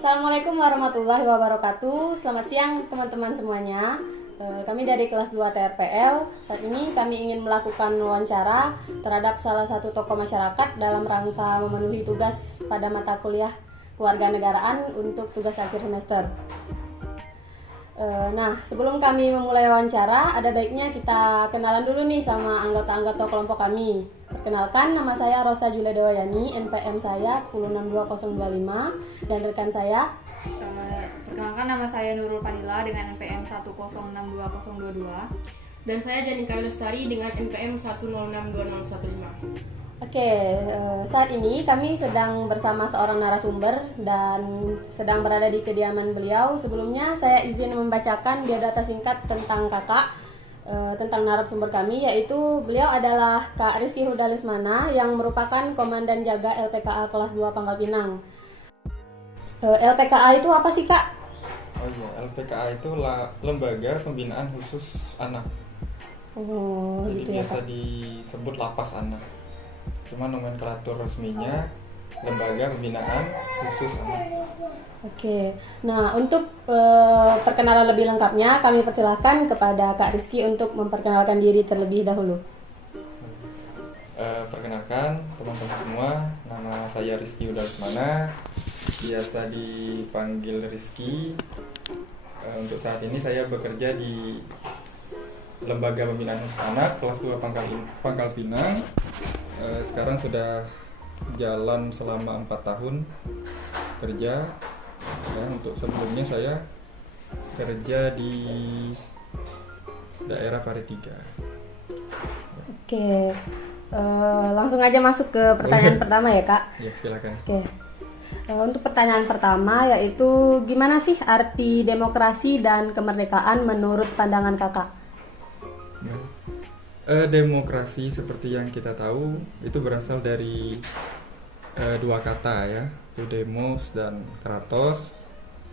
Assalamualaikum warahmatullahi wabarakatuh. Selamat siang teman-teman semuanya. Kami dari kelas 2 TRPL. Saat ini kami ingin melakukan wawancara terhadap salah satu tokoh masyarakat dalam rangka memenuhi tugas pada mata kuliah kewarganegaraan untuk tugas akhir semester. Nah, sebelum kami memulai wawancara, ada baiknya kita kenalan dulu nih sama anggota-anggota kelompok kami. Perkenalkan, nama saya Rosa Julia Dewayani, NPM saya 1062025, dan rekan saya. Perkenalkan, nama saya Nurul Panila dengan NPM 1062022. Dan saya Janika Lestari dengan NPM 1062015. Oke, saat ini kami sedang bersama seorang narasumber dan sedang berada di kediaman beliau. Sebelumnya saya izin membacakan biodata singkat tentang kakak, tentang narasumber kami, yaitu beliau adalah Kak Rizky Huda Lesmana yang merupakan Komandan Jaga LPKA kelas 2 Pangkal Pinang. LPKA itu apa sih, Kak? Oh iya, LPKA itu lembaga pembinaan khusus anak. Oh, jadi gitu ya, biasa Kak. disebut lapas anak. Cuma nomenklatur resminya lembaga pembinaan khusus anak. Oke, nah untuk perkenalan lebih lengkapnya kami persilahkan kepada Kak Rizky untuk memperkenalkan diri terlebih dahulu. Perkenalkan teman-teman semua, nama saya Rizky Huda Lesmana, biasa dipanggil Rizky. Untuk saat ini saya bekerja di Lembaga Pembinaan Khusus Anak kelas 2 Pangkal Pinang. Sekarang sudah jalan selama 4 tahun kerja. Ya, untuk sebelumnya saya kerja di daerah Paritiga. Oke, langsung aja masuk ke pertanyaan pertama ya, Kak. Ya, silakan. Oke, untuk pertanyaan pertama yaitu gimana sih arti demokrasi dan kemerdekaan menurut pandangan kakak? Demokrasi seperti yang kita tahu itu berasal dari dua kata ya, itu demos dan kratos.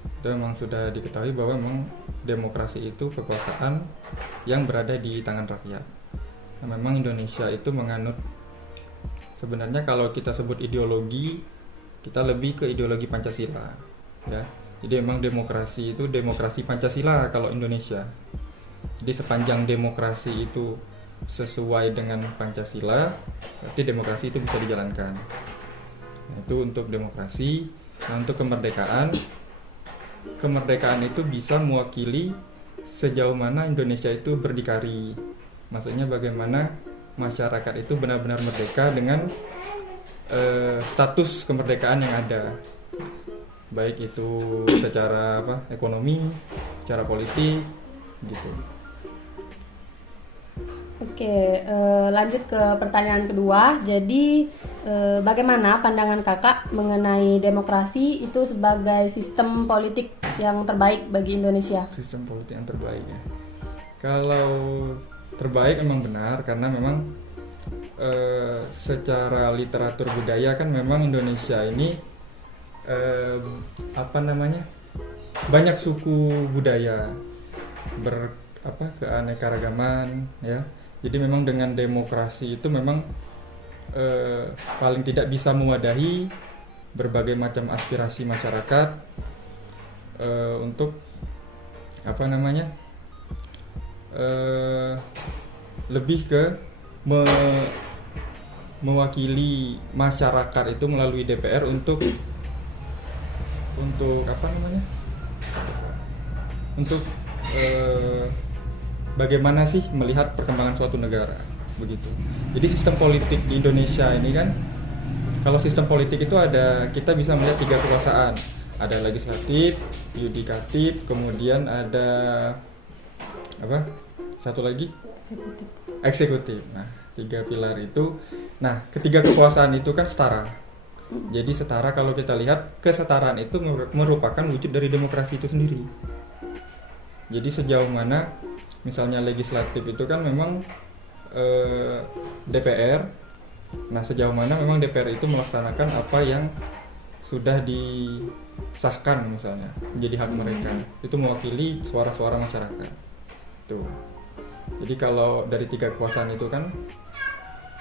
Itu memang sudah diketahui bahwa memang demokrasi itu kekuasaan yang berada di tangan rakyat. Nah, memang Indonesia itu menganut, sebenarnya kalau kita sebut ideologi, kita lebih ke ideologi Pancasila ya. Jadi memang demokrasi itu demokrasi Pancasila kalau Indonesia. Jadi sepanjang demokrasi itu sesuai dengan Pancasila, berarti demokrasi itu bisa dijalankan. Nah, itu untuk demokrasi. Nah, untuk kemerdekaan itu bisa mewakili sejauh mana Indonesia itu berdikari. Maksudnya bagaimana masyarakat itu benar-benar merdeka dengan status kemerdekaan yang ada, baik itu secara ekonomi, secara politik, gitu. Oke, lanjut ke pertanyaan kedua. Jadi, bagaimana pandangan kakak mengenai demokrasi itu sebagai sistem politik yang terbaik bagi Indonesia? Sistem politik yang terbaik ya. Kalau terbaik memang benar, karena memang secara literatur budaya kan memang Indonesia ini banyak suku budaya, keanekaragaman ya. Jadi memang dengan demokrasi itu memang paling tidak bisa mewadahi berbagai macam aspirasi masyarakat untuk lebih ke mewakili masyarakat itu melalui DPR untuk bagaimana sih melihat perkembangan suatu negara, begitu. Jadi sistem politik di Indonesia ini kan, kalau sistem politik itu kita bisa melihat 3 kekuasaan. Ada legislatif, yudikatif, kemudian ada satu lagi? Eksekutif. Nah, 3 pilar itu. Nah, ketiga kekuasaan itu kan setara. Jadi setara, kalau kita lihat kesetaraan itu merupakan wujud dari demokrasi itu sendiri. Jadi sejauh mana misalnya legislatif itu kan memang DPR. Nah, sejauh mana memang DPR itu melaksanakan apa yang sudah disahkan misalnya menjadi hak mereka. Itu mewakili suara-suara masyarakat. Tuh. Jadi kalau dari 3 kekuasaan itu kan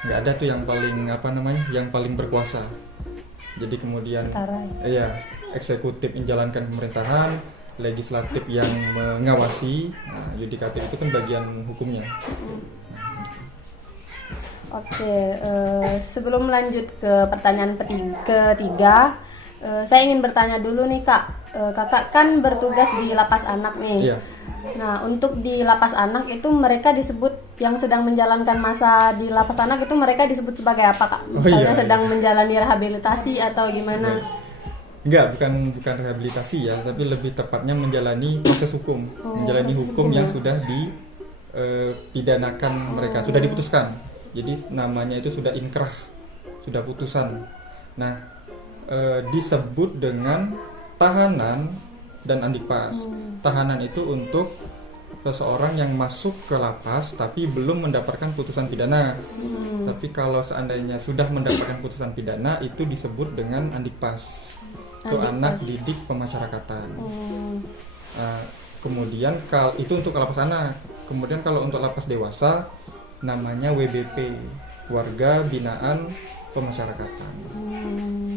nggak ada tuh yang paling yang paling berkuasa. Jadi kemudian setara. Iya, eksekutif menjalankan pemerintahan, legislatif yang mengawasi, nah, yudikatif itu kan bagian hukumnya. Oke, sebelum lanjut ke pertanyaan ketiga, saya ingin bertanya dulu nih Kak. Kakak kan bertugas di lapas anak nih. Iya. Nah, untuk di lapas anak itu mereka disebut yang sedang menjalankan masa di lapas anak itu mereka disebut sebagai apa Kak? Misalnya iya. sedang menjalani rehabilitasi atau gimana? Enggak, bukan rehabilitasi ya, tapi lebih tepatnya menjalani proses hukum, menjalani hukum yang sudah dipidanakan mereka, sudah diputuskan. Jadi namanya itu sudah inkrah, sudah putusan. Nah, disebut dengan tahanan dan andikpas. Tahanan itu untuk seseorang yang masuk ke lapas tapi belum mendapatkan putusan pidana. Tapi kalau seandainya sudah mendapatkan putusan pidana itu disebut dengan andikpas. Itu anak didik pemasyarakatan. Kemudian itu untuk lapas anak. Kemudian kalau untuk lapas dewasa namanya WBP, Warga Binaan Pemasyarakatan.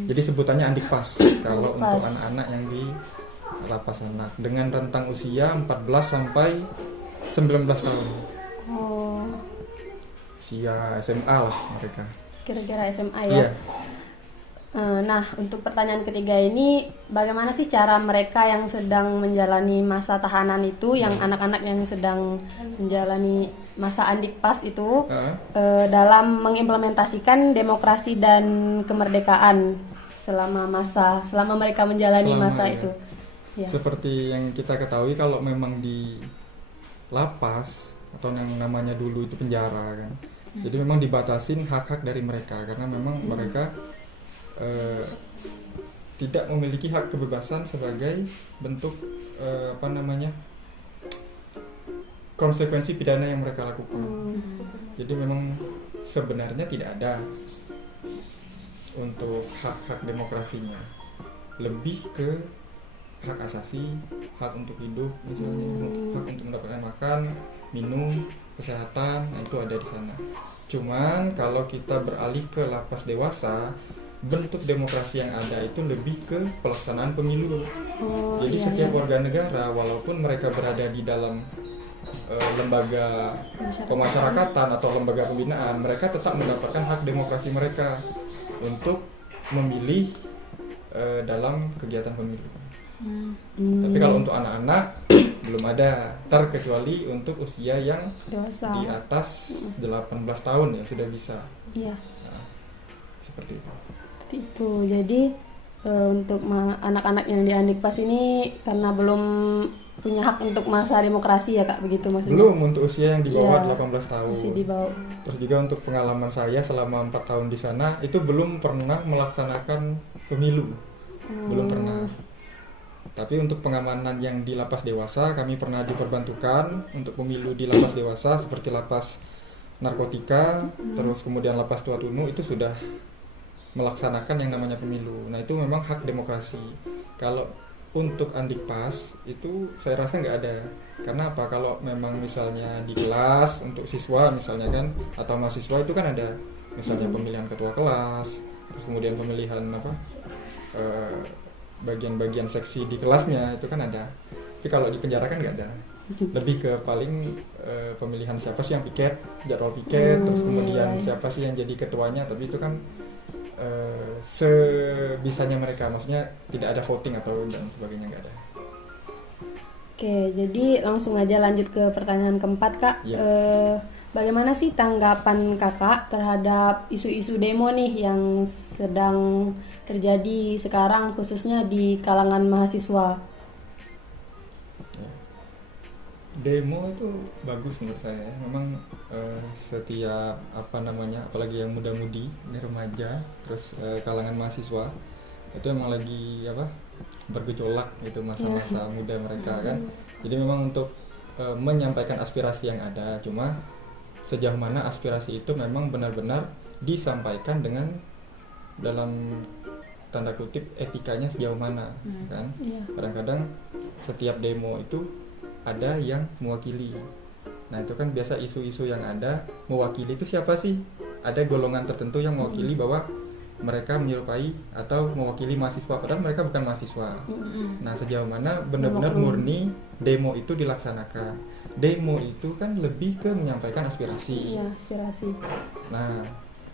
Jadi sebutannya andikpas kalau untuk anak-anak yang di lapas anak dengan rentang usia 14 sampai 19 tahun. Usia SMA lah mereka. Kira-kira SMA ya. Iya. Nah, untuk pertanyaan ketiga ini, bagaimana sih cara mereka yang sedang menjalani masa tahanan itu, yang anak-anak yang sedang menjalani masa andikpas itu, dalam mengimplementasikan demokrasi dan kemerdekaan selama mereka menjalani masa itu? Ya. Seperti yang kita ketahui, kalau memang di lapas atau yang namanya dulu itu penjara kan, jadi memang dibatasin hak-hak dari mereka karena memang mereka tidak memiliki hak kebebasan sebagai bentuk konsekuensi pidana yang mereka lakukan. Jadi memang sebenarnya tidak ada untuk hak-hak demokrasinya, lebih ke hak asasi, hak untuk hidup misalnya, hak untuk mendapatkan makan, minum, kesehatan, nah itu ada di sana. Cuman kalau kita beralih ke lapas dewasa, bentuk demokrasi yang ada itu lebih ke pelaksanaan pemilu. Jadi setiap warga negara, walaupun mereka berada di dalam lembaga pemasyarakatan atau lembaga pembinaan, mereka tetap mendapatkan hak demokrasi mereka untuk memilih dalam kegiatan pemilu. Tapi kalau untuk anak-anak belum ada, terkecuali untuk usia yang dewasa di atas 18 tahun ya sudah bisa. Iya. Nah, seperti itu. Itu jadi untuk anak-anak yang di andikpas ini karena belum punya hak untuk masa demokrasi ya Kak, begitu maksudnya? Belum, untuk usia yang di bawah Ya, 18 tahun. masih di bawah. Terus juga untuk pengalaman saya selama 4 tahun di sana itu belum pernah melaksanakan pemilu. Belum pernah. Tapi untuk pengamanan yang di lapas dewasa kami pernah diperbantukan untuk pemilu di lapas dewasa seperti lapas narkotika, terus kemudian lapas Tua Tunu itu sudah melaksanakan yang namanya pemilu. Nah itu memang hak demokrasi. Kalau untuk andikpas itu saya rasa nggak ada. Karena apa? Kalau memang misalnya di kelas untuk siswa misalnya kan, atau mahasiswa itu kan ada misalnya pemilihan ketua kelas, terus kemudian pemilihan bagian-bagian seksi di kelasnya itu kan ada. Tapi kalau di penjara kan nggak ada. Lebih ke paling pemilihan siapa sih yang piket, jadwal piket, terus kemudian siapa sih yang jadi ketuanya. Tapi itu kan sebisanya mereka, maksudnya tidak ada voting atau dan sebagainya, nggak ada. Oke, jadi langsung aja lanjut ke pertanyaan keempat Kak. Ya. Bagaimana sih tanggapan Kakak terhadap isu-isu demo nih yang sedang terjadi sekarang khususnya di kalangan mahasiswa? Demo itu bagus menurut saya. Memang setiap apalagi yang muda-mudi, remaja, terus kalangan mahasiswa itu memang lagi bergejolak gitu masa-masa muda mereka kan. Jadi memang untuk menyampaikan aspirasi yang ada, cuma sejauh mana aspirasi itu memang benar-benar disampaikan dengan dalam tanda kutip etikanya sejauh mana kan. Kadang-kadang setiap demo itu ada yang mewakili. Nah itu kan biasa isu-isu yang ada, mewakili itu siapa sih? Ada golongan tertentu yang mewakili bahwa mereka menyerupai atau mewakili mahasiswa, padahal mereka bukan mahasiswa. Nah, sejauh mana benar-benar murni demo itu dilaksanakan. Demo itu kan lebih ke menyampaikan aspirasi. Iya, aspirasi. Nah,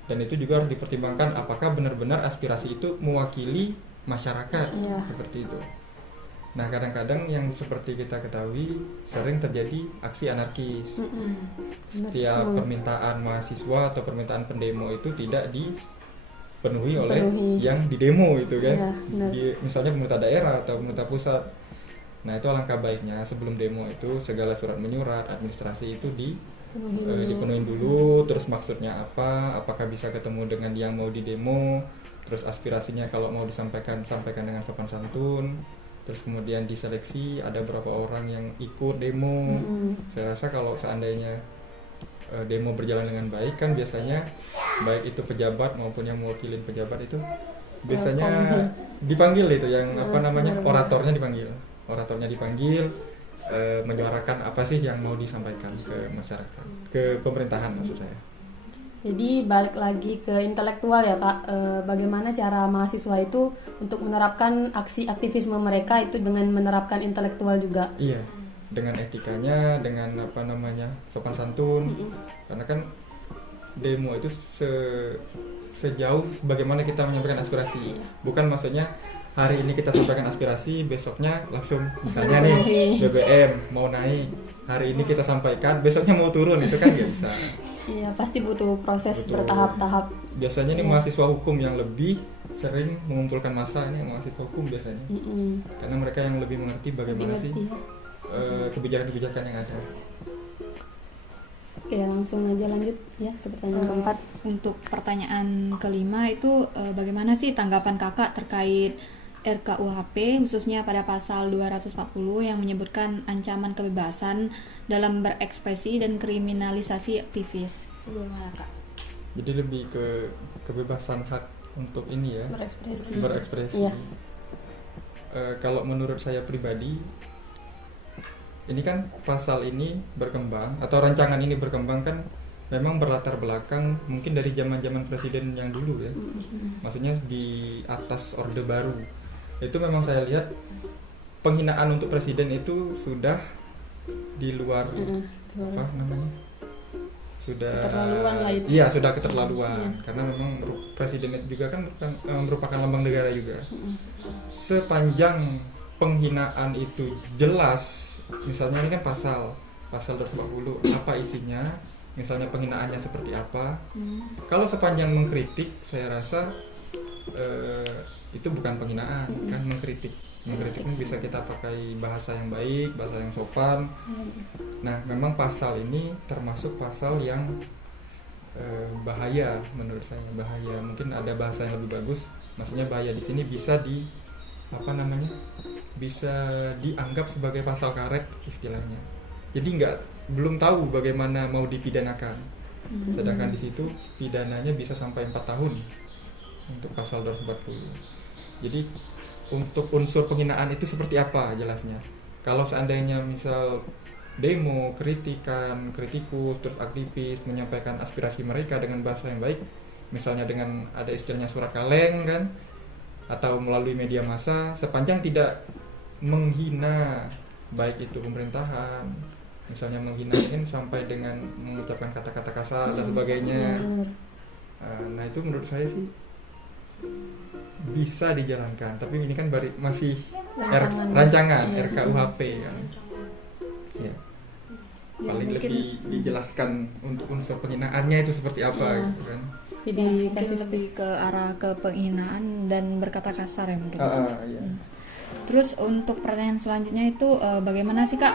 dan itu juga harus dipertimbangkan apakah benar-benar aspirasi itu mewakili masyarakat. Iya. Seperti itu. Nah, kadang-kadang yang seperti kita ketahui sering terjadi aksi anarkis. Setiap permintaan mahasiswa atau permintaan pendemo itu tidak dipenuhi oleh yang didemo itu kan. Iya, benar. Misalnya pemerintah daerah atau pemerintah pusat. Nah, itu alangkah baiknya sebelum demo itu segala surat menyurat administrasi itu dipenuhi dulu, terus maksudnya apa, apakah bisa ketemu dengan yang mau didemo, terus aspirasinya kalau mau disampaikan sampaikan dengan sopan santun, terus kemudian diseleksi ada berapa orang yang ikut demo. Saya rasa kalau seandainya demo berjalan dengan baik kan biasanya baik itu pejabat maupun yang mewakili pejabat itu biasanya dipanggil itu yang oratornya dipanggil menyuarakan apa sih yang mau disampaikan ke masyarakat, ke pemerintahan maksud saya. Jadi balik lagi ke intelektual ya Kak, bagaimana cara mahasiswa itu untuk menerapkan aksi aktivisme mereka itu dengan menerapkan intelektual juga. Iya, dengan etikanya, dengan sopan santun. Karena kan demo itu sejauh bagaimana kita menyampaikan aspirasi. Bukan maksudnya hari ini kita sampaikan aspirasi, besoknya langsung misalnya nih BBM mau naik, hari ini kita sampaikan, besoknya mau turun, itu kan nggak bisa. Iya, pasti butuh proses bertahap-tahap. Biasanya nih mahasiswa hukum yang lebih sering mengumpulkan massa, ini mahasiswa hukum biasanya. Karena mereka yang lebih mengerti bagaimana sih kebijakan-kebijakan yang ada. Oke, langsung aja lanjut ya ke pertanyaan keempat. Untuk pertanyaan kelima itu bagaimana sih tanggapan kakak terkait RKUHP khususnya pada pasal 240 yang menyebutkan ancaman kebebasan dalam berekspresi dan kriminalisasi aktivis. Bagaimana Kak? Jadi lebih ke kebebasan hak untuk ini ya, berekspresi. Iya. Kalau menurut saya pribadi, ini kan pasal ini berkembang atau rancangan ini berkembang kan memang berlatar belakang mungkin dari zaman-zaman presiden yang dulu ya. Maksudnya di atas Orde Baru. Itu memang saya lihat penghinaan untuk presiden itu sudah di luar sudah keterlaluan lah itu. Iya, sudah keterlaluan. Karena memang presiden itu juga kan merupakan lambang negara juga. Sepanjang penghinaan itu jelas, misalnya ini kan pasal 240 apa isinya, misalnya penghinaannya seperti apa. Kalau sepanjang mengkritik, saya rasa itu bukan penghinaan, kan mengkritik kan bisa kita pakai bahasa yang baik, bahasa yang sopan. Nah, memang pasal ini termasuk pasal yang bahaya menurut saya, bahaya. Mungkin ada bahasa yang lebih bagus, maksudnya bahaya di sini bisa bisa dianggap sebagai pasal karet istilahnya. Jadi belum tahu bagaimana mau dipidanakan. Sedangkan di situ pidananya bisa sampai 4 tahun untuk pasal 240. Jadi untuk unsur penghinaan itu seperti apa jelasnya? Kalau seandainya misal demo, kritikus, terus aktivis menyampaikan aspirasi mereka dengan bahasa yang baik, misalnya dengan ada istilahnya surat kaleng kan, atau melalui media massa, sepanjang tidak menghina baik itu pemerintahan, misalnya menghina kan sampai dengan mengucapkan kata-kata kasar dan sebagainya. Nah, itu menurut saya sih bisa dijalankan, tapi ini kan masih rancangan RKUHP kan. Ya. Paling lebih dijelaskan untuk unsur penghinaannya itu seperti apa gitu kan. Jadi Mungkin lebih ke arah ke penghinaan dan berkata kasar ya mungkin. Iya. Terus untuk pertanyaan selanjutnya itu bagaimana sih Kak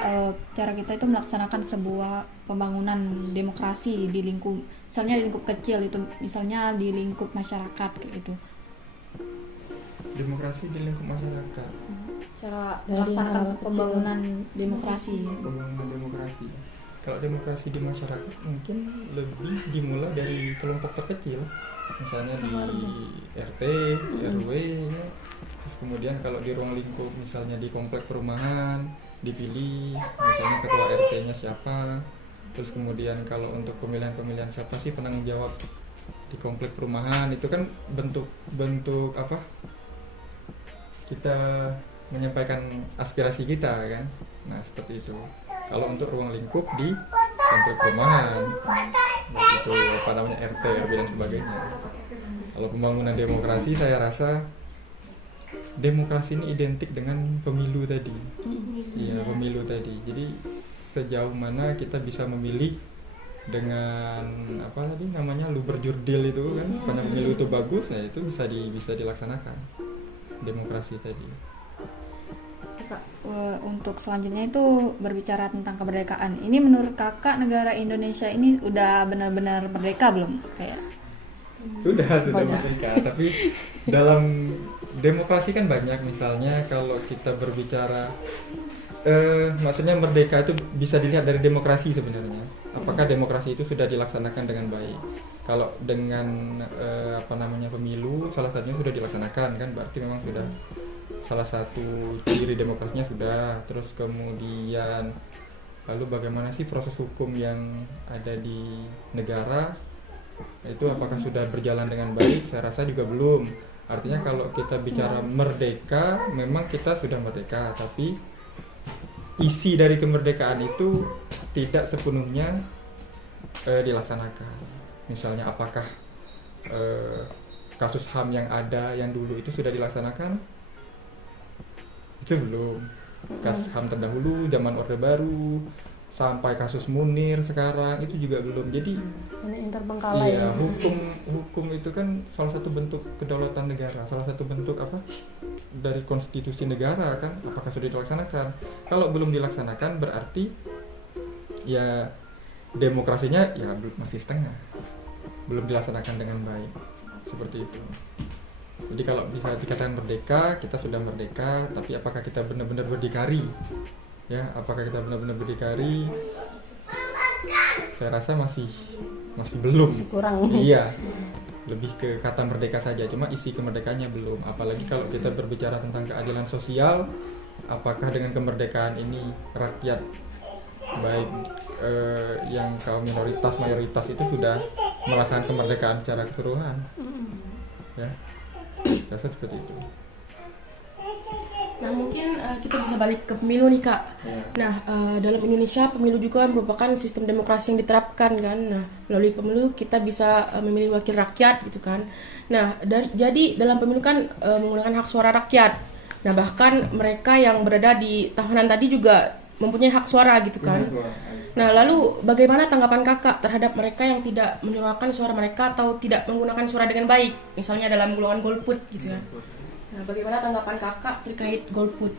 cara kita itu melaksanakan sebuah pembangunan demokrasi di lingkup, misalnya di lingkup kecil itu, misalnya di lingkup masyarakat kayak gitu. Demokrasi di lingkup masyarakat. Cara melaksanakan hal kecil. pembangunan demokrasi. Pembangunan demokrasi. Kalau demokrasi di masyarakat mungkin lebih dimulai dari kelompok terkecil, misalnya di RT, RW, ya. Terus kemudian kalau di ruang lingkup, misalnya di komplek perumahan, dipilih misalnya ketua RT-nya siapa. Terus kemudian kalau untuk pemilihan siapa sih penanggung jawab di komplek perumahan itu kan bentuk apa, kita menyampaikan aspirasi kita kan. Nah seperti itu. Kalau untuk ruang lingkup di komplek perumahan, itu apa namanya, RT, RW dan sebagainya. Kalau pembangunan demokrasi, saya rasa demokrasi ini identik dengan pemilu tadi. Iya, pemilu tadi. Jadi sejauh mana kita bisa memilih dengan apa tadi namanya, lu berjurdil itu kan, supaya pemilu itu bagus, nah itu bisa dilaksanakan demokrasi tadi. Kak, untuk selanjutnya itu berbicara tentang kemerdekaan. Ini menurut kakak negara Indonesia ini udah benar-benar merdeka belum? Kayak Sudah merdeka. Tapi dalam demokrasi kan banyak, misalnya kalau kita berbicara maksudnya merdeka itu bisa dilihat dari demokrasi sebenarnya. Apakah demokrasi itu sudah dilaksanakan dengan baik? Kalau dengan apa namanya, pemilu salah satunya sudah dilaksanakan kan, berarti memang sudah salah satu ciri demokrasinya sudah. Terus kemudian lalu bagaimana sih proses hukum yang ada di negara itu, apakah sudah berjalan dengan baik? Saya rasa juga belum. Artinya kalau kita bicara merdeka, memang kita sudah merdeka, tapi isi dari kemerdekaan itu tidak sepenuhnya dilaksanakan. Misalnya apakah kasus HAM yang ada yang dulu itu sudah dilaksanakan? Itu belum. Kasus HAM terdahulu zaman Orde Baru sampai kasus Munir sekarang itu juga belum. Jadi Ini terbengkalai. iya, hukum itu kan salah satu bentuk kedaulatan negara, salah satu bentuk apa dari konstitusi negara kan. Apakah sudah dilaksanakan? Kalau belum dilaksanakan berarti ya demokrasinya ya masih setengah, belum dilaksanakan dengan baik, seperti itu. Jadi kalau bisa dikatakan merdeka, kita sudah merdeka, tapi apakah kita benar-benar berdikari? Ya, apakah kita benar-benar berdikari? Saya rasa masih belum. Kurang. Iya, lebih ke kata merdeka saja, cuma isi kemerdekaannya belum. Apalagi kalau kita berbicara tentang keadilan sosial, apakah dengan kemerdekaan ini rakyat baik yang kaum minoritas mayoritas itu sudah merasakan kemerdekaan secara keseluruhan? Ya, rasa seperti itu. Nah mungkin kita bisa balik ke pemilu nih Kak. Nah dalam Indonesia pemilu juga merupakan sistem demokrasi yang diterapkan kan. Nah melalui pemilu kita bisa memilih wakil rakyat gitu kan. Nah jadi dalam pemilu kan menggunakan hak suara rakyat. Nah bahkan mereka yang berada di tahanan tadi juga mempunyai hak suara gitu kan. Nah lalu bagaimana tanggapan kakak terhadap mereka yang tidak menyuarakan suara mereka atau tidak menggunakan suara dengan baik, misalnya dalam golongan golput gitu kan. Nah, bagaimana tanggapan kakak terkait golput?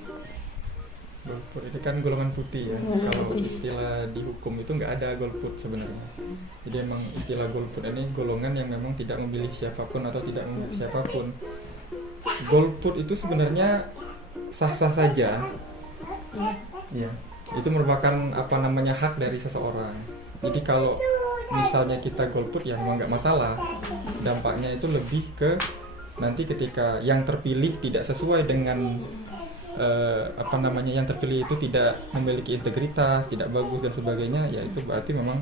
Golput itu kan golongan putih ya. Kalau istilah di hukum itu nggak ada golput sebenarnya. Jadi emang istilah golput ini golongan yang memang tidak memilih siapapun atau tidak memilih siapapun. Golput itu sebenarnya sah-sah saja. Ya, itu merupakan apa namanya hak dari seseorang. Jadi kalau misalnya kita golput ya memang nggak masalah. Dampaknya itu lebih ke nanti ketika yang terpilih tidak sesuai dengan apa namanya, yang terpilih itu tidak memiliki integritas, tidak bagus dan sebagainya, ya itu berarti memang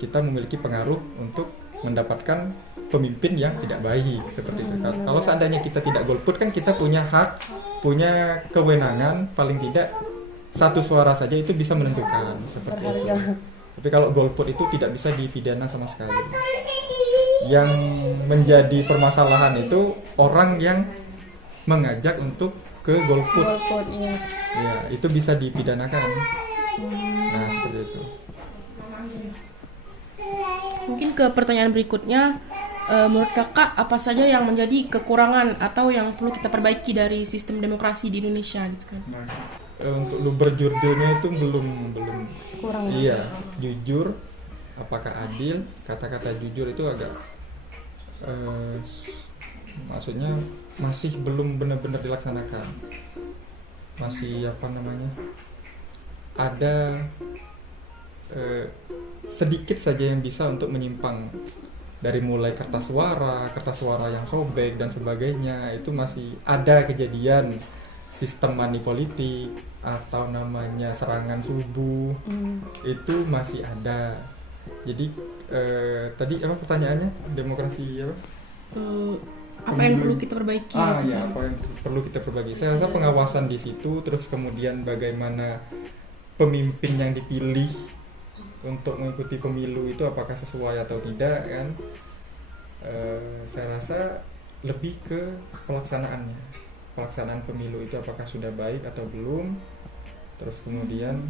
kita memiliki pengaruh untuk mendapatkan pemimpin yang tidak baik seperti itu. Kalau seandainya kita tidak golput kan kita punya hak, punya kewenangan, paling tidak satu suara saja itu bisa menentukan seperti itu. Tapi kalau golput itu tidak bisa dipidana sama sekali. Yang menjadi permasalahan itu orang yang mengajak untuk ke golput. Iya. Ya, itu bisa dipidanakan. Nah, seperti itu. Mungkin ke pertanyaan berikutnya, menurut kakak apa saja yang menjadi kekurangan atau yang perlu kita perbaiki dari sistem demokrasi di Indonesia gitu kan? Nah, untuk lu berjurdilnya itu belum Kurang. iya, jujur, apakah adil? Kata-kata jujur itu agak maksudnya masih belum benar-benar dilaksanakan. Masih apa namanya? Ada sedikit saja yang bisa untuk menyimpang, dari mulai kertas suara yang sobek dan sebagainya. Itu masih ada kejadian sistem money politik atau namanya serangan subuh, itu masih ada. Jadi tadi apa pertanyaannya? Demokrasi apa? Apa yang perlu kita perbaiki? Ya, apa yang perlu kita perbaiki? Saya rasa pengawasan di situ, terus kemudian bagaimana pemimpin yang dipilih untuk mengikuti pemilu itu apakah sesuai atau tidak kan? Saya rasa lebih ke pelaksanaannya, pelaksanaan pemilu itu apakah sudah baik atau belum. Terus kemudian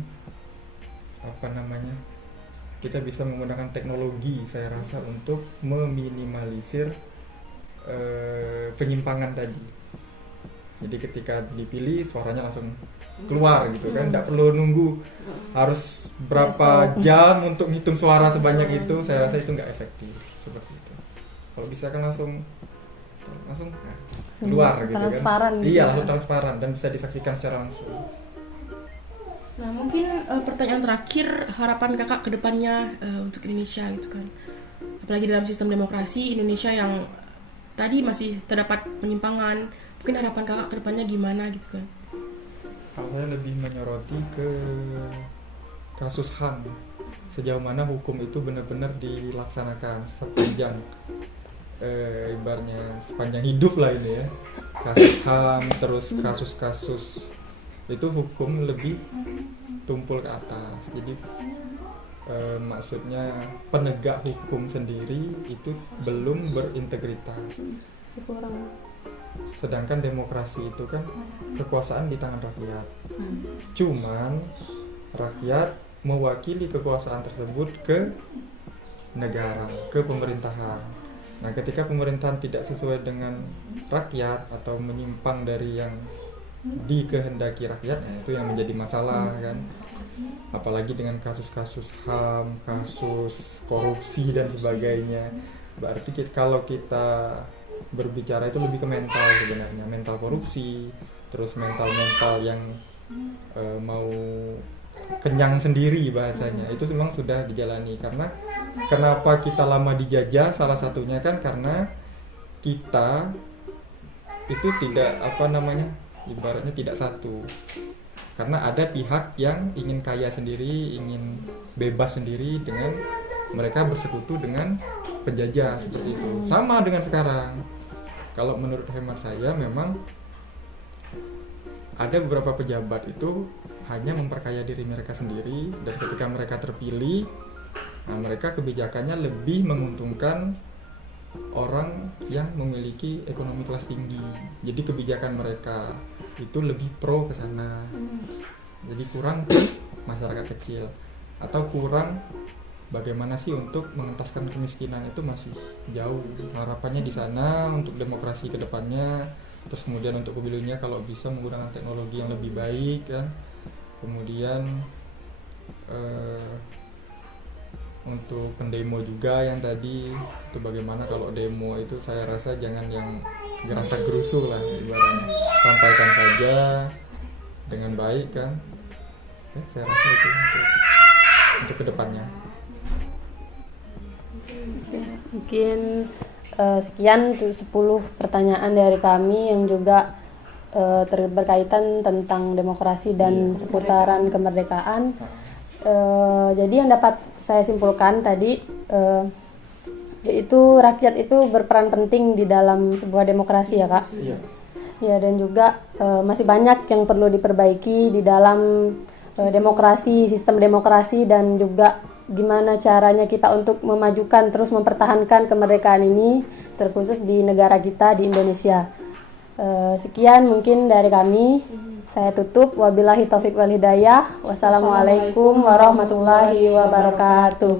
kita bisa menggunakan teknologi, saya rasa untuk meminimalisir penyimpangan tadi. Jadi ketika dipilih suaranya langsung keluar gitu kan, tidak perlu nunggu harus berapa jam untuk ngitung suara sebanyak itu. Saya rasa itu nggak efektif seperti itu. Kalau bisa kan langsung keluar gitu transparan kan. gitu Iya, ya. langsung transparan dan bisa disaksikan secara langsung. Nah, mungkin pertanyaan terakhir, harapan kakak ke depannya untuk Indonesia gitu kan. Apalagi dalam sistem demokrasi Indonesia yang tadi masih terdapat penyimpangan. Mungkin harapan kakak ke depannya gimana gitu kan. Kalau saya lebih menyoroti ke kasus HAM, sejauh mana hukum itu benar-benar dilaksanakan sepanjang ibaratnya sepanjang hidup lah ini ya. Kasus HAM, terus kasus-kasus itu hukum lebih tumpul ke atas. Jadi maksudnya penegak hukum sendiri itu belum berintegritas. Kurang. Sedangkan demokrasi itu kan kekuasaan di tangan rakyat. Cuman rakyat mewakili kekuasaan tersebut ke negara, ke pemerintahan. Nah, ketika pemerintahan tidak sesuai dengan rakyat atau menyimpang dari yang dikehendaki rakyat, itu yang menjadi masalah kan. Apalagi dengan kasus-kasus HAM, kasus korupsi dan sebagainya. Berarti kalau kita berbicara itu lebih ke mental sebenarnya, mental korupsi, terus mental yang mau kenyang sendiri bahasanya, itu memang sudah dijalani. Karena kenapa kita lama dijajah, salah satunya kan karena kita itu tidak ibaratnya tidak satu. Karena ada pihak yang ingin kaya sendiri, ingin bebas sendiri, dengan mereka bersekutu dengan penjajah seperti itu. Sama dengan sekarang. Kalau menurut hemat saya memang ada beberapa pejabat itu hanya memperkaya diri mereka sendiri, dan ketika mereka terpilih, mereka kebijakannya lebih menguntungkan orang yang memiliki ekonomi kelas tinggi. Jadi kebijakan mereka itu lebih pro ke sana. Jadi kurang ke masyarakat kecil, atau kurang bagaimana sih untuk mengentaskan kemiskinan, itu masih jauh. Harapannya di sana untuk demokrasi ke depannya. Terus kemudian untuk pemilunya kalau bisa menggunakan teknologi yang lebih baik kan. Kemudian untuk pendemo juga yang tadi itu, bagaimana kalau demo itu saya rasa jangan yang gerasa gerusu lah ibaratnya, sampaikan saja dengan baik kan. Saya rasa itu untuk kedepannya. Mungkin sekian untuk 10 pertanyaan dari kami yang juga berkaitan tentang demokrasi dan seputaran kemerdekaan. Jadi yang dapat saya simpulkan tadi yaitu rakyat itu berperan penting di dalam sebuah demokrasi ya Kak. Iya. Ya, dan juga masih banyak yang perlu diperbaiki di dalam demokrasi, sistem demokrasi, dan juga gimana caranya kita untuk memajukan terus mempertahankan kemerdekaan ini, terkhusus di negara kita di Indonesia. Sekian mungkin dari kami. Saya tutup. Wabillahi taufik wal hidayah. Wassalamualaikum warahmatullahi wabarakatuh.